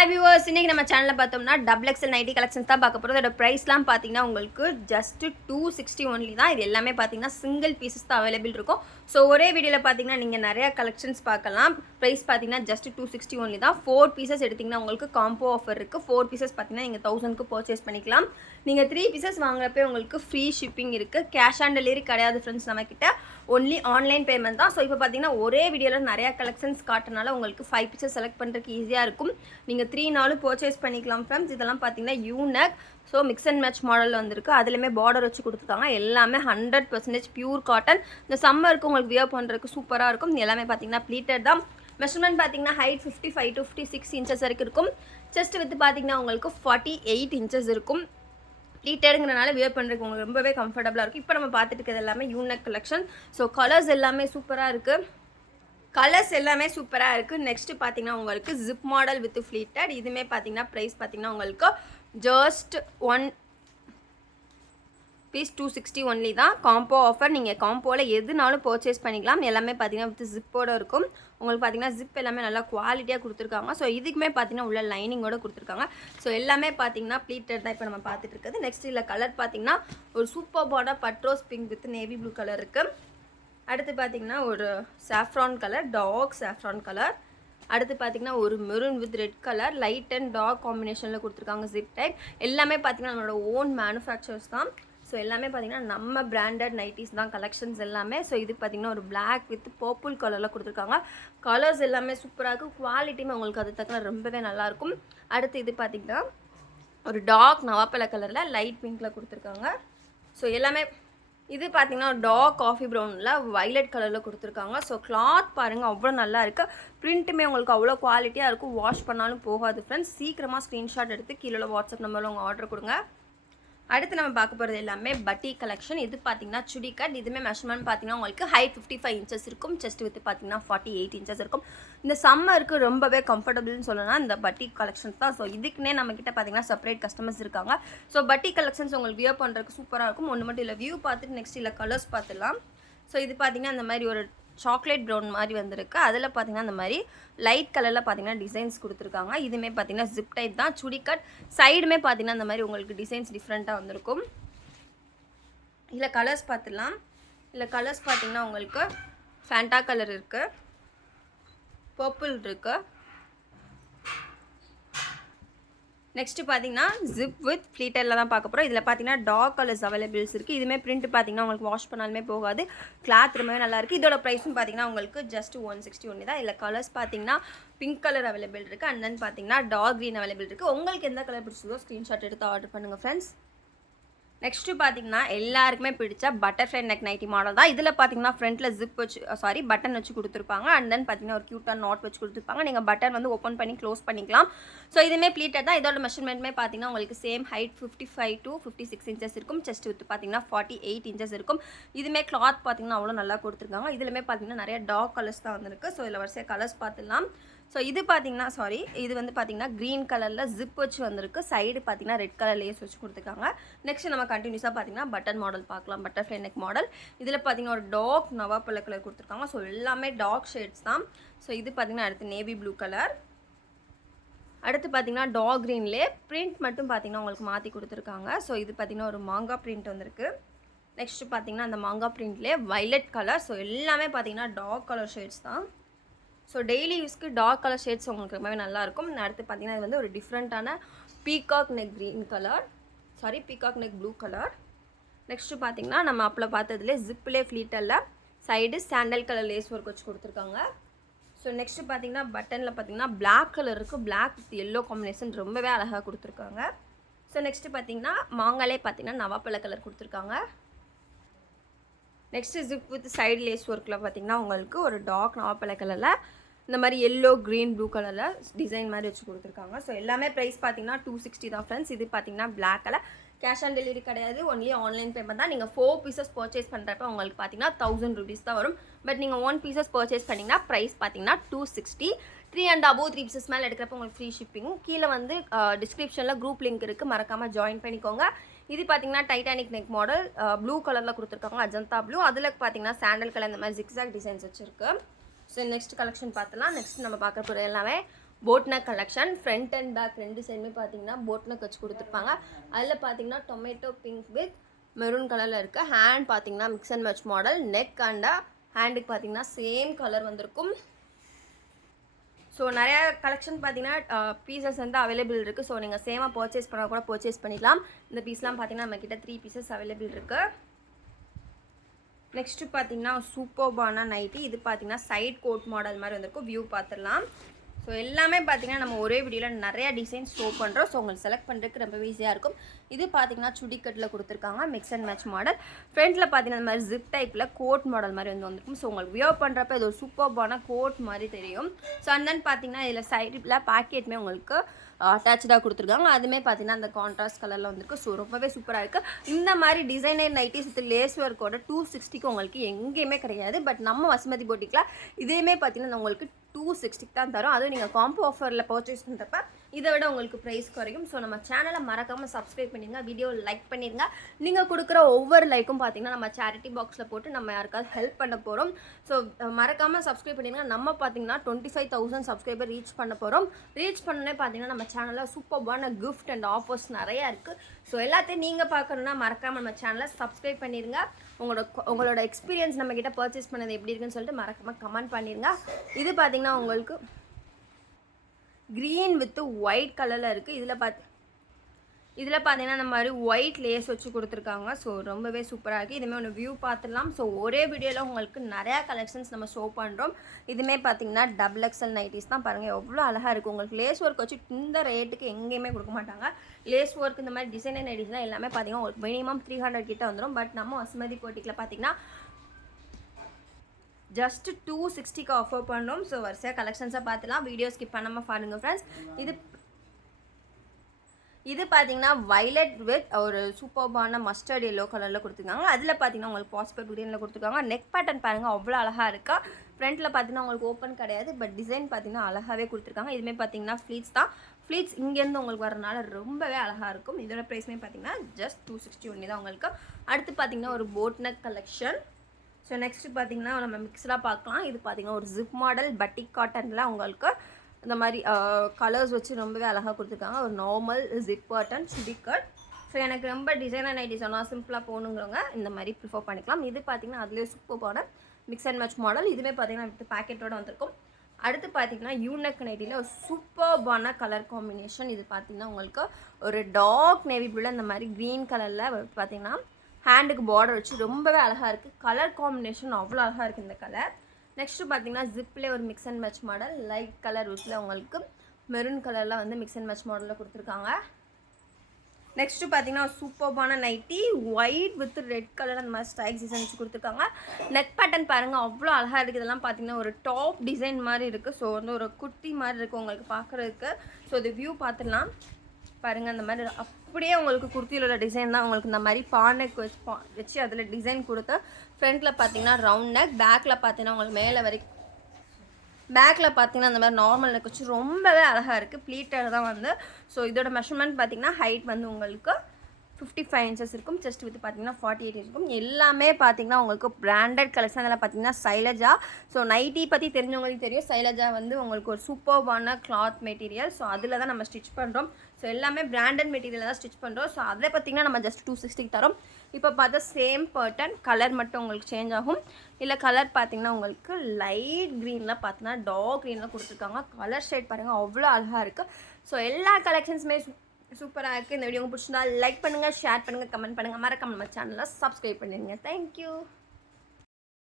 Hi viewers, இன்றைக்கி நம்ம சேனலில் பார்த்தோம்னா டபுள் எக்ஸல் நைட்டி கலெக்ஷன்ஸ் தான் பார்க்க போகிறோம். அதோட ப்ரைஸ்லாம் பார்த்தீங்கன்னா உங்களுக்கு ஜஸ்ட் 260 ஒன்லி தான். இது எல்லாமே பார்த்தீங்கன்னா சிங்கிள் பீசஸ் தான் அவைலபிள் இருக்கும். ஸோ ஒரே வீடியோவில் பார்த்தீங்கன்னா நீங்கள் நிறையா கலெக்ஷன்ஸ் பார்க்கலாம். ப்ரைஸ் பார்த்தீங்கன்னா ஜஸ்ட் 260 ஒன்லி தான். 4 பீசஸ் எடுத்திங்கன்னா உங்களுக்கு காம்போ ஆஃபர் இருக்குது. 4 பீசஸ் பார்த்தீங்கன்னா நீங்கள் 1000க்கு பர்ச்சேஸ் பண்ணிக்கலாம். நீங்கள் 3 பீசஸ் வாங்குறப்போ உங்களுக்கு ஃப்ரீ ஷிப்பிங் இருக்குது. கேஷ் ஆன் டெலிவரி கிடையாது ஃப்ரெண்ட்ஸ், நம்மக்கிட்ட ஒன்லி ஆன்லைன் பேமெண்ட் தான். ஸோ இப்போ பார்த்தீங்கன்னா ஒரே வீடியோவில் நிறையா கலெக்ஷன்ஸ் காட்டுறதுனால உங்களுக்கு 5 பீசஸ் செலக்ட் பண்ணுறதுக்கு ஈஸியாக இருக்கும். நீங்கள் 3 நாளும் பர்ச்சேஸ் பண்ணிக்கலாம் ஃப்ரெண்ட்ஸ். இதெல்லாம் பார்த்தீங்கன்னா யூனக், ஸோ மிக்ஸ் அண்ட் மேட்ச் மாடலில் வந்துருக்கு. அதுலேயுமே பார்டர் வச்சு கொடுத்துருக்காங்க. எல்லாமே 100% பியூர் காட்டன். இந்த சம்மருக்கு உங்களுக்கு வியர் பண்ணுறதுக்கு சூப்பராக இருக்கும். எல்லாமே பார்த்தீங்கன்னா ப்ளீட்டட் தான். மெஷர்மெண்ட் பார்த்தீங்கன்னா ஹைட் 55 to 56 இன்ச்சஸ் வரைக்கும் இருக்கும். செஸ்ட் வித்து பார்த்தீங்கன்னா உங்களுக்கு 48 இன்ச்சஸ் இருக்கும். ப்ளீட்டடுங்கிறனால வியர் பண்ணுறதுக்கு உங்களுக்கு ரொம்பவே கம்ஃபர்டபுளாக இருக்கும். இப்போ நம்ம பார்த்துட்டு இருக்கிறது எல்லாமே யூனக் கலெக்ஷன். ஸோ கலர்ஸ் எல்லாமே சூப்பராக இருக்குது. நெக்ஸ்ட்டு பார்த்தீங்கன்னா உங்களுக்கு ஜிப் மாடல் வித் ஃப்ளீட்டட். இதுவுமே பார்த்தீங்கன்னா ப்ரைஸ் பார்த்தீங்கன்னா உங்களுக்கு ஜஸ்ட் 1 பீஸ் 260 ஒன்லி தான். Combo offer. நீங்கள் காம்போவில் எதுனாலும் பர்ச்சேஸ் பண்ணிக்கலாம். எல்லாமே பார்த்தீங்கன்னா வித் ஜிப்போடு இருக்கும். உங்களுக்கு பார்த்தீங்கன்னா ஜிப் எல்லாமே நல்லா குவாலிட்டியாக கொடுத்துருக்காங்க. ஸோ இதுக்குமே பார்த்தீங்கன்னா உள்ள லைனிங்கோடு கொடுத்துருக்காங்க. ஸோ எல்லாமே பார்த்தீங்கன்னா ப்ளீட்டட் தான் இப்போ நம்ம பார்த்துட்டு இருக்குது. நெக்ஸ்ட் இதில் கலர் பார்த்தீங்கன்னா ஒரு சூப்பர் பாடாக பட்ரோஸ் pink with navy blue colour இருக்குது. அடுத்து பார்த்தீங்கன்னா ஒரு saffron colour, dark saffron colour. அடுத்து பார்த்தீங்கன்னா ஒரு maroon with red colour, light and dark காம்பினேஷனில் கொடுத்துருக்காங்க. ஜிப் டைப் எல்லாமே பார்த்தீங்கன்னா நம்மளோட ஓன் மேனுஃபேக்சர்ஸ் தான். ஸோ எல்லாமே பார்த்தீங்கன்னா நம்ம பிராண்டட் நைட்டிஸ் தான் கலெக்ஷன்ஸ் எல்லாமே. ஸோ இது பார்த்தீங்கன்னா ஒரு பிளாக் வித் பர்பிள் கலரில் கொடுத்துருக்காங்க. கலர்ஸ் எல்லாமே சூப்பராக இருக்கும். குவாலிட்டியுமே உங்களுக்கு அது தக்கன ரொம்பவே நல்லாயிருக்கும். அடுத்து இது பார்த்தீங்கன்னா ஒரு டார்க் நவாப்பழ கலரில் லைட் பிங்க்கில் கொடுத்துருக்காங்க. ஸோ எல்லாமே இது பார்த்தீங்கன்னா டார்க் காஃபி ப்ரௌனில் வைலட் கலரில் கொடுத்துருக்காங்க. ஸோ கிளாத் பாருங்கள் அவ்வளோ நல்லா இருக்குது. பிரிண்ட்டுமே உங்களுக்கு அவ்வளோ குவாலிட்டியாக இருக்கும். வாஷ் பண்ணாலும் போகாது ஃப்ரெண்ட்ஸ். சீக்கிரமாக ஸ்க்ரீன்ஷாட் எடுத்து கீழே வாட்ஸ்அப் நம்பரில் உங்கள் ஆர்டர் கொடுங்க. அடுத்து நம்ம பார்க்க போகிறது எல்லாமே பட்டி கலெக்ஷன். இது பார்த்தீங்கன்னா சுடி கட். இதுவுமே மெஷர்மெண்ட் பார்த்தீங்கன்னா உங்களுக்கு ஹைட் 55 இன்ச்சஸ் இருக்கும். செஸ்ட் வித்து பார்த்தீங்கன்னா 48 இன்ச்சஸ் இருக்கும். இந்த சம்மருக்கு ரொம்பவே கம்ஃபர்டபுள்னு சொல்லலாம் இந்த பட்டி கலெக்ஷன்ஸ் தான். ஸோ இதுக்குன்னே நம்மக்கிட்ட பார்த்தீங்கன்னா செப்பரேட் கஸ்டமர்ஸ் இருக்காங்க. ஸோ பட்டி கலெக்ஷன்ஸ் உங்களுக்கு வியர் பண்ணுறதுக்கு சூப்பராக இருக்கும். ஒன்று மட்டும் இல்லை, வியூ பார்த்துட்டு நெக்ஸ்ட் இல்லை கலர்ஸ் பார்த்துடலாம். ஸோ இது பார்த்தீங்கன்னா அந்த மாதிரி ஒரு சாக்லேட் ப்ரௌன் மாதிரி வந்திருக்கு. அதில் பார்த்தீங்கன்னா அந்த மாதிரி லைட் கலரில் பார்த்தீங்கன்னா டிசைன்ஸ் கொடுத்துருக்காங்க. இதுவுமே பார்த்தீங்கன்னா ஜிப் டைப் தான். சுடி கட். சைடுமே பார்த்தீங்கன்னா அந்த மாதிரி உங்களுக்கு டிசைன்ஸ் டிஃப்ரெண்ட்டாக வந்திருக்கும். இதில் கலர்ஸ் பார்த்துடலாம். இதில் கலர்ஸ் பார்த்தீங்கன்னா உங்களுக்கு ஃபேண்டா கலர் இருக்குது, பர்பிள் இருக்குது. நெக்ஸ்ட்டு பார்த்தீங்கன்னா ஜிப் வித் ஃப்ளீட்டரில் தான் பார்க்க போகிறோம். இதில் பார்த்தீங்கன்னா டார்க் கலர்ஸ் அவைலபிள்ஸ் இருக்குது. இதுவுமே பிரிண்ட் பார்த்தீங்கன்னா உங்களுக்கு வாஷ் பண்ணாலுமே போகாது. கிளாத் ரொம்பவே நல்லாயிருக்கு. இதோட ப்ரைஸும் பார்த்தீங்கன்னா உங்களுக்கு ஜஸ்ட் 160 ஒன்று தான். இதில் கலர்ஸ் பார்த்தீங்கன்னா பிங்க் கலர் அவைலபிள் இருக்குது. அண்ட் தென் பார்த்தீங்கன்னா டார்க் க்ரீன் அவைலபிள் இருக்குது. உங்களுக்கு எந்த கலர் பிடிச்சதோ ஸ்க்ரீன்ஷாட் எடுத்து ஆர்டர் பண்ணுங்கள் ஃப்ரெண்ட்ஸ். நெக்ஸ்ட்டு பார்த்தீங்கன்னா எல்லாருக்குமே பிடிச்ச பட்டர்ஃப்ளை நெக் நைட்டி மாடல் தான். இதில் பார்த்தீங்கன்னா ஃப்ரண்ட்டில் ஜிப் வச்சு பட்டன் வச்சு கொடுத்துருப்பாங்க. அண்ட் தென் பார்த்தீங்கன்னா ஒரு க்யூட்டாக நாட் வச்சு கொடுத்துருப்பாங்க. நீங்கள் பட்டன் வந்து ஓப்பன் பண்ணி க்ளோஸ் பண்ணிக்கலாம். ஸோ இதுவுமே ப்ளீட்டட் தான். இதோட மெஷர்மெண்ட்டுமே பார்த்தீங்கன்னா உங்களுக்கு சேம் ஹைட் 55 to 56 இன்ச்சஸ் இருக்கும். செஸ்ட் வித்து பார்த்தீங்கன்னா 48 இன்ச்சஸ் இருக்கும். இதுவுமே கிளாத் பார்த்தீங்கன்னா அவ்வளோ நல்லா கொடுத்துருக்காங்க. இதுலையுமே பார்த்தீங்கன்னா நிறைய டார்க் கலர்ஸ் தான் வந்துருக்கு. ஸோ இதில் வரிசையாக கலர்ஸ் பார்த்துடலாம். ஸோ இது பார்த்தீங்கன்னா இது வந்து பார்த்தீங்கன்னா க்ரீன் கலரில் ஜிப் வச்சு வந்திருக்கு. சைடு பார்த்தீங்கன்னா ரெட் கலர் லேஸ் வச்சு கொடுத்துருக்காங்க. நெக்ஸ்ட் நம்ம கண்டினியூஸாக பார்த்தீங்கன்னா பட்டன் மாடல் பார்க்கலாம். Butterfly neck model. இதில் பார்த்தீங்கன்னா ஒரு டார்க் நவாப்பழ கலர் கொடுத்துருக்காங்க. ஸோ எல்லாமே டார்க் ஷேட்ஸ் தான். ஸோ இது பார்த்தீங்கன்னா அடுத்து நேவி ப்ளூ கலர். அடுத்து பார்த்தீங்கன்னா டார்க் க்ரீன்லேயே பிரிண்ட் மட்டும் பார்த்தீங்கன்னா உங்களுக்கு மாற்றி கொடுத்துருக்காங்க. ஸோ இது பார்த்தீங்கன்னா ஒரு மாங்கா பிரிண்ட் வந்திருக்கு. நெக்ஸ்ட்டு பார்த்தீங்கன்னா அந்த மாங்கா பிரிண்ட்லேயே வைலட் கலர். ஸோ எல்லாமே பார்த்தீங்கன்னா டார்க் கலர் ஷேட்ஸ் தான். ஸோ டெய்லி யூஸ்க்கு டார்க் கலர் ஷேட்ஸ் உங்களுக்கு ரொம்பவே நல்லாயிருக்கும். அடுத்து பார்த்தீங்கன்னா இது வந்து ஒரு டிஃப்ரெண்ட்டான peacock neck green colour, peacock neck blue colour. Next பார்த்தீங்கன்னா நம்ம அப்போல பார்த்ததுலேயே ஜிப்பிலே ஃப்ளீட்டரில் side sandal colour lace work வச்சு கொடுத்துருக்காங்க. ஸோ நெக்ஸ்ட்டு பார்த்தீங்கன்னா பட்டனில் பார்த்தீங்கன்னா பிளாக் கலர் இருக்குது. பிளாக் வித் எல்லோ காம்பினேஷன் ரொம்பவே அழகாக கொடுத்துருக்காங்க. ஸோ நெக்ஸ்ட்டு பார்த்தீங்கன்னா மாங்காலே பார்த்தீங்கன்னா நவாப்பழ கலர் கொடுத்துருக்காங்க. Next zip with side lace ஒர்க்கில் பார்த்தீங்கன்னா உங்களுக்கு ஒரு டார்க் நவாப்பழ கலரில் இந்த மாதிரி எல்லோ க்ரீன் ப்ளூ கலரில் டிசைன் மாதிரி வச்சு கொடுத்துருக்காங்க. ஸோ எல்லாமே ப்ரைஸ் பார்த்தீங்கன்னா 260 தான் ஃப்ரெண்ட்ஸ். இது பார்த்தீங்கன்னா black colour. Cash on delivery கிடையாது, ஒன்லி ஆன்லைன் பேமெண்ட் தான். நீங்கள் 4 பீசஸ் பர்ச்சேஸ் பண்ணுறப்ப உங்களுக்கு பார்த்தீங்கன்னா 1000 rupees தான் வரும். பட் நீங்கள் 1 பீசஸ் பர்ச்சேஸ் பண்ணிங்கன்னா ப்ரைஸ் பார்த்தீங்கன்னா 260. 3 and above 3 பீசஸ் மேலே எடுக்கிறப்ப உங்களுக்கு ஃப்ரீ ஷிப்பிங். கீழே வந்து டிஸ்கிரிப்ஷனில் குரூப் லிங்க் இருக்குது, மறக்காமல் ஜாயின் பண்ணிக்கோங்க. இது பார்த்தீங்கன்னா டைட்டானிக் நெக் மாடல் ப்ளூ கலரில் கொடுத்துருக்காங்க, அஜந்தா ப்ளூ. அதில் பார்த்தீங்கன்னா சாண்டல் கலர் இந்த மாதிரி ஜிக்ஸாக் டிசைன்ஸ் வச்சுருக்கு. ஸோ நெக்ஸ்ட் கலெக்ஷன் பார்த்துலாம். நெக்ஸ்ட் நம்ம பார்க்க போகிற எல்லாமே boat neck collection. Front and back 2 சைடுமே பார்த்தீங்கன்னா போட் நெக் வச்சு கொடுத்துருப்பாங்க. அதில் பார்த்தீங்கன்னா டொமேட்டோ பிங்க் வித் மெரூன் கலரில் இருக்குது. ஹேண்ட் பார்த்தீங்கன்னா mix and match model. Neck and ஹேண்டுக்கு பார்த்தீங்கன்னா சேம் கலர் வந்திருக்கும். ஸோ நிறையா கலெக்ஷன் பார்த்தீங்கன்னா பீசஸ் வந்து அவைலபிள் இருக்குது. ஸோ நீங்கள் சேமாக பர்ச்சேஸ் பண்ணால் கூட பர்ச்சேஸ் பண்ணிக்கலாம். இந்த பீஸ்லாம் பார்த்தீங்கன்னா நம்மக்கிட்ட 3 பீசஸ் அவைலபிள் இருக்குது. நெக்ஸ்ட்டு பார்த்தீங்கன்னா சூப்பர்பான நைட்டி. இது பார்த்தீங்கன்னா சைட் கோட் மாடல் மாதிரி வந்திருக்கும். வியூ பார்த்துடலாம். ஸோ எல்லாமே பார்த்தீங்கன்னா நம்ம ஒரே வீடியோவில் நிறையா டிசைன்ஸ் ஷோ பண்ணுறோம். ஸோ உங்களுக்கு செலக்ட் பண்ணுறதுக்கு ரொம்ப ஈஸியாக இருக்கும். இது பார்த்தீங்கன்னா சுடிக்கட்டில் கொடுத்துருக்காங்க. Mix and match model. ஃப்ரண்ட்டில் பார்த்தீங்கன்னா இந்த மாதிரி ஜிப் டைப்பில் கோட் மாடல் மாதிரி வந்திருக்கும். ஸோ உங்களுக்கு வியர் பண்ணுறப்ப இது ஒரு சூப்பர்பான கோட் மாதிரி தெரியும். ஸோ அண்ட் தென் பார்த்தீங்கன்னா இதில் சைடில் பேக்கெட்டுமே உங்களுக்கு அட்டாச்சாக கொடுத்துருக்காங்க. அதுவுமே பார்த்தீங்கன்னா அந்த கான்ட்ராஸ்ட் கலரில் வந்துருக்கு. ஸோ ரொம்பவே சூப்பராக இருக்குது. இந்த மாதிரி டிசைனர் நைட்டிஸ் வித் லேஸ் ஒர்க்கோட 260க்கு உங்களுக்கு எங்கேயுமே கிடையாது. பட் நம்ம வசுமதி போட்டிக்கில் இதேமே பார்த்தீங்கன்னா உங்களுக்கு 260 தான் தரும். அதுவும் நீங்கள் காம்போ ஆஃபரில் பர்ச்சேஸ் பண்ணுறப்ப இதை விட உங்களுக்கு ப்ரைஸ் குறையும். ஸோ நம்ம சேனலை மறக்காமல் சப்ஸ்கிரைப் பண்ணிடுங்க. வீடியோ லைக் பண்ணிடுங்க. நீங்கள் கொடுக்குற ஒவ்வொரு லைக்கும் பார்த்தீங்கன்னா நம்ம சேரிட்டி பாக்ஸில் போட்டு நம்ம யாருக்காவது ஹெல்ப் பண்ண போகிறோம். ஸோ மறக்காமல் சப்ஸ்கிரைப் பண்ணிடுங்க. நம்ம பார்த்தீங்கன்னா 25,000 சப்ஸ்கிரைபர் ரீச் பண்ண போகிறோம். ரீச் பண்ணனே பார்த்தீங்கன்னா நம்ம சேனலில் சூப்பர்பான கிஃப்ட் அண்ட் ஆஃபர்ஸ் நிறையா இருக்குது. ஸோ எல்லாத்தையும் நீங்கள் பார்க்கணுன்னா மறக்காமல் நம்ம சேனலை சப்ஸ்கிரைப் பண்ணிடுங்க. உங்களோட எக்ஸ்பீரியன்ஸ் நம்மக்கிட்ட பர்ச்சேஸ் பண்ணது எப்படி இருக்குன்னு சொல்லிட்டு மறக்காமல் கமெண்ட் பண்ணிடுங்க. இது பார்த்தீங்கன்னா உங்களுக்கு க்ரீன் வித் ஒயிட் கலரில் இருக்குது. இதில் பார்த்தீங்கன்னா இந்த மாதிரி ஒயிட் லேஸ் வச்சு கொடுத்துருக்காங்க. ஸோ ரொம்பவே சூப்பராக இருக்குது. இதுவுமே ஒன்று வியூ பார்த்துடலாம். ஸோ ஒரே வீடியோவில் உங்களுக்கு நிறையா கலெக்ஷன்ஸ் நம்ம ஷோ பண்ணுறோம். இதுவுமே பார்த்தீங்கன்னா XXL நைட்டிஸ் தான். பாருங்கள் எவ்வளோ அழகாக இருக்குது. உங்களுக்கு லேஸ் ஒர்க் வச்சு இந்த ரேட்டுக்கு எங்கேயுமே கொடுக்க மாட்டாங்க. லேஸ் ஒர்க் இந்த மாதிரி டிசைனர் நைட்டிஸ்லாம் எல்லாமே பார்த்தீங்கன்னா உங்களுக்கு மினிமம் 300 கிட்ட வந்துடும். பட் நம்ம வசுமதி போட்டிக்கில் பார்த்தீங்கன்னா ஜஸ்ட் 260க்கு ஆஃபர் பண்ணுறோம். ஸோ வரிசையாக கலெக்ஷன்ஸாக பார்த்துலாம். வீடியோ ஸ்கிப் பண்ணாமல் பாருங்கள் ஃப்ரெண்ட்ஸ். இது பார்த்தீங்கன்னா வைலட் வித் ஒரு சூப்பர்பான மஸ்டர்ட் எல்லோ கலரில் கொடுத்துருக்காங்க. அதில் பார்த்தீங்கன்னா உங்களுக்கு பாஸ்போர்ட் க்ரீனில் கொடுத்துருக்காங்க. நெக் பேட்டர்ன் பாருங்கள் அவ்வளோ அழகாக இருக்கா. ஃப்ரண்ட்டில் பார்த்தீங்கன்னா உங்களுக்கு ஓப்பன் கிடையாது. பட் டிசைன் பார்த்தீங்கன்னா அழகாகவே கொடுத்துருக்காங்க. இதுவுமே பார்த்தீங்கன்னா ஃப்ளீட்ஸ் தான். ஃப்ளீட்ஸ் இங்கேருந்து உங்களுக்கு வரனால ரொம்பவே அழகாக இருக்கும். இதோட ப்ரைஸ்மே பார்த்தீங்கன்னா ஜஸ்ட் 260 ஒன்று தான் உங்களுக்கு. அடுத்து பார்த்தீங்கன்னா ஒரு boat neck collection. So next பார்த்தீங்கன்னா நம்ம மிக்ஸ்டாக பார்க்கலாம். இது பார்த்தீங்கன்னா ஒரு ஜிப் மாடல் பட்டிக் காட்டனில் உங்களுக்கு இந்த மாதிரி கலர்ஸ் வச்சு ரொம்பவே அழகாக கொடுத்துருக்காங்க. ஒரு நார்மல் ஜிப் காட்டன் சுடிக்கட். ஸோ எனக்கு ரொம்ப டிசைனர் நைட்டிஸ் ஆனால் சிம்பிளாக போகணுங்கிறவங்க இந்த மாதிரி ப்ரிஃபர் பண்ணிக்கலாம். இது பார்த்தீங்கன்னா அதுலேயே சூப்பர்பான மிக்ஸ் அண்ட் மேட்ச் மாடல். இதுவே பார்த்தீங்கன்னா வித் பேக்கெட்டோடு வந்திருக்கும். அடுத்து பார்த்தீங்கன்னா யூனெக் நைட்டியில் ஒரு சூப்பர்பான கலர் காம்பினேஷன். இது பார்த்தீங்கன்னா உங்களுக்கு ஒரு டார்க் நேவி ப்ளூவில் இந்த மாதிரி க்ரீன் கலரில் பார்த்தீங்கன்னா ஹேண்டுக்கு பார்டர் வச்சு ரொம்பவே அழகாக இருக்குது. கலர் காம்பினேஷன் அவ்வளோ அழகாக இருக்குது இந்த கலர். நெக்ஸ்ட்டு பார்த்தீங்கன்னா ஜிப்லேயே ஒரு mix and match model. Light colour வித்தில் உங்களுக்கு மெரூன் கலரில் வந்து மிக்ஸ் அண்ட் மேட்ச் மாடலில் கொடுத்துருக்காங்க. நெக்ஸ்ட்டு பார்த்தீங்கன்னா சூப்பர்பான nighty white with red colour அந்த மாதிரி ஸ்டைல்ஸ் டிசைன் வச்சு கொடுத்துருக்காங்க. நெக் பேட்டர்ன் பாருங்கள் அவ்வளோ அழகாக இருக்குது. இதெல்லாம் பார்த்தீங்கன்னா ஒரு டாப் டிசைன் மாதிரி இருக்குது. ஸோ வந்து ஒரு குர்த்தி மாதிரி இருக்குது உங்களுக்கு பார்க்குறதுக்கு. ஸோ இது வியூ பார்த்துடலாம். பாருங்கள் அந்த மாதிரி அப்படியே உங்களுக்கு குர்த்தியோட டிசைன் தான். உங்களுக்கு இந்த மாதிரி பானெக் வச்சு அதில் டிசைன் கொடுத்து ஃப்ரண்ட்டில் பார்த்தீங்கன்னா ரவுண்ட் நெக், பேக்கில் பார்த்தீங்கன்னா உங்களுக்கு மேலே வரைக்கும் பேக்கில் பார்த்தீங்கன்னா அந்த மாதிரி நார்மல் நெக் வச்சு ரொம்பவே அழகாக இருக்குது. ப்ளீட்டர் தான் வந்து. ஸோ இதோட மெஷர்மெண்ட் பார்த்தீங்கன்னா ஹைட் வந்து உங்களுக்கு 55 inches இருக்கும். செஸ்ட் வித் பார்த்தீங்கன்னா 48 இருக்கும். எல்லாமே பார்த்தீங்கன்னா உங்களுக்கு பிராண்டட் கலெக்ஷன். அதில் பார்த்தீங்கன்னா சைலஜா. ஸோ நைட்டி பற்றி தெரிஞ்சவங்களுக்கு தெரியும். சைலஜா வந்து உங்களுக்கு ஒரு சூப்பர்பான கிளாத் மெட்டீரியல். ஸோ அதில் தான் நம்ம ஸ்டிச் பண்ணுறோம். ஸோ எல்லாமே பிராண்டட் மெட்டீரியல் தான் ஸ்டிச் பண்ணுறோம். ஸோ அதில் பார்த்தீங்கன்னா நம்ம ஜஸ்ட் 260 தரோம். இப்போ பார்த்தா சேம் பேட்டர்ன் கலர் மட்டும் உங்களுக்கு சேஞ்ச் ஆகும். இல்லை கலர் பார்த்தீங்கன்னா உங்களுக்கு லைட் க்ரீனில் பார்த்தீங்கன்னா டார்க் க்ரீனில் கொடுத்துருக்காங்க. கலர் ஷேட் பாருங்கள் அவ்வளோ அழகாக இருக்குது. ஸோ எல்லா கலெக்ஷன்ஸுமே சூப்பராக இருக்குது. இந்த வீடியோ பிடிச்சிருந்தா லைக் பண்ணுங்கள், ஷேர் பண்ணுங்கள், கமெண்ட் பண்ணுங்கள். மறக்காம நம்ம சேனலை சப்ஸ்கிரைப் பண்ணிடுங்க. தேங்க்யூ.